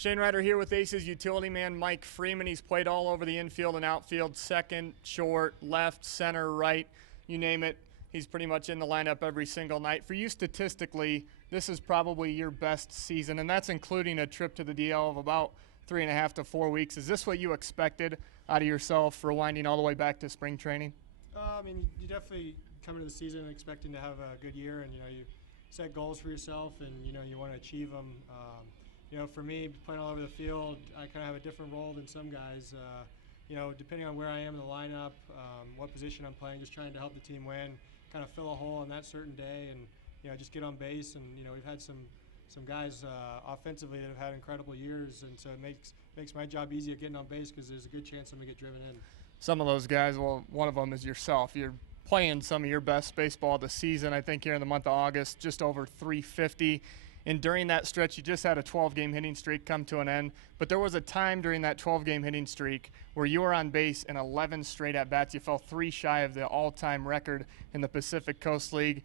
Shane Ryder here with Aces utility man Mike Freeman. He's played all over the infield and outfield, second, short, left, center, right, you name it. He's pretty much in the lineup every single night. For you statistically, this is probably your best season, and that's including a trip to the DL of about 3.5 to 4 weeks. Is this what you expected out of yourself, rewinding all the way back to spring training? I mean, you definitely come into the season expecting to have a good year, and you set goals for yourself, and you want to achieve them. For me, playing all over the field, I kind of have a different role than some guys. Depending on where I am in the lineup, what position I'm playing, just trying to help the team win, kind of fill a hole on that certain day, and just get on base. And we've had some guys offensively that have had incredible years, and so it makes my job easy at getting on base because there's a good chance I'm gonna get driven in. Some of those guys, well, one of them is yourself. You're playing some of your best baseball of the season, I think, here in the month of August, just over 350. And during that stretch, you just had a 12-game hitting streak come to an end. But there was a time during that 12-game hitting streak where you were on base in 11 straight at-bats. You fell 3 shy of the all-time record in the Pacific Coast League.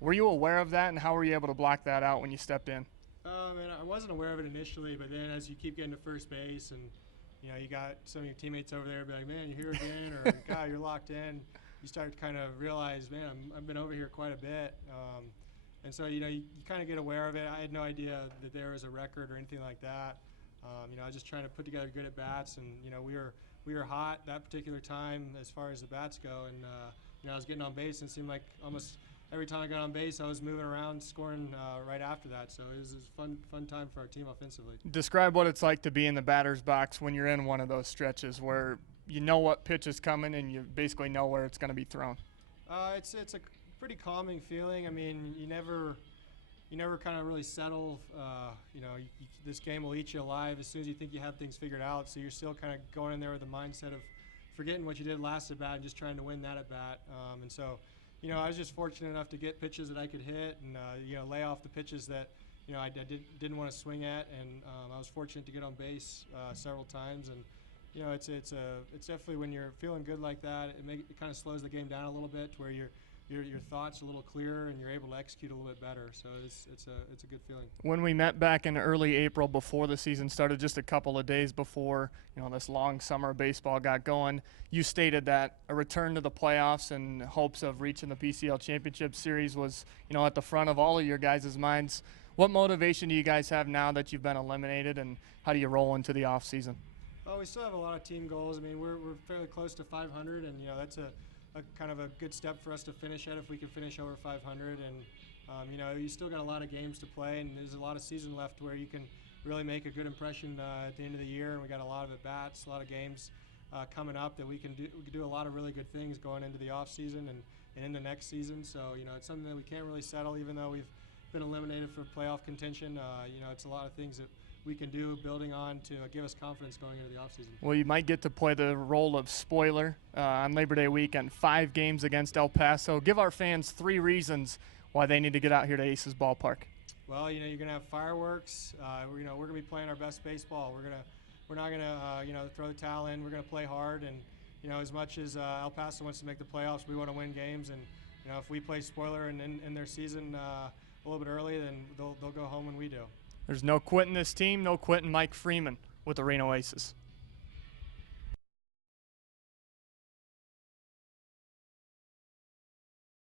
Were you aware of that, and how were you able to block that out when you stepped in? And I wasn't aware of it initially, but then as you keep getting to first base and you got some of your teammates over there be like, man, you're here again, or God, you're locked in, you start to kind of realize, man, I've been over here quite a bit. And so, you kind of get aware of it. I had no idea that there was a record or anything like that. I was just trying to put together good at-bats, and, we were hot that particular time as far as the bats go. And, I was getting on base, and it seemed like almost every time I got on base, I was moving around, scoring right after that. So it was a fun time for our team offensively. Describe what it's like to be in the batter's box when you're in one of those stretches where you know what pitch is coming and you basically know where it's going to be thrown. It's a pretty calming feeling. I mean, you never kind of really settle. This game will eat you alive as soon as you think you have things figured out. So you're still kind of going in there with the mindset of forgetting what you did last at bat and just trying to win that at bat. And so, I was just fortunate enough to get pitches that I could hit and lay off the pitches that I didn't want to swing at. And I was fortunate to get on base several times. And it's definitely when you're feeling good like that, it kind of slows the game down a little bit to where your thoughts are a little clearer and you're able to execute a little bit better. So it's a good feeling. When we met back in early April before the season started, just a couple of days before this long summer baseball got going, you stated that a return to the playoffs and hopes of reaching the PCL Championship Series was at the front of all of your guys' minds. What motivation do you guys have now that you've been eliminated, and how do you roll into the off season? Oh, we still have a lot of team goals. I mean, we're fairly close to 500, and that's a kind of a good step for us to finish at if we can finish over 500. And you still got a lot of games to play, and there's a lot of season left where you can really make a good impression at the end of the year. And we got a lot of at-bats, a lot of games coming up that we can do a lot of really good things going into the off season and into next season. So it's something that we can't really settle, even though we've been eliminated for playoff contention. It's a lot of things that we can do building on to give us confidence going into the offseason. Well, you might get to play the role of spoiler on Labor Day weekend, 5 games against El Paso. Give our fans 3 reasons why they need to get out here to Aces Ballpark. Well, you're going to have fireworks. We're going to be playing our best baseball. We're not going to throw the towel in. We're going to play hard, and as much as El Paso wants to make the playoffs, we want to win games. And if we play spoiler and in their season a little bit early, then they'll go home when we do. There's no quitting this team, no quitting Mike Freeman with the Reno Aces.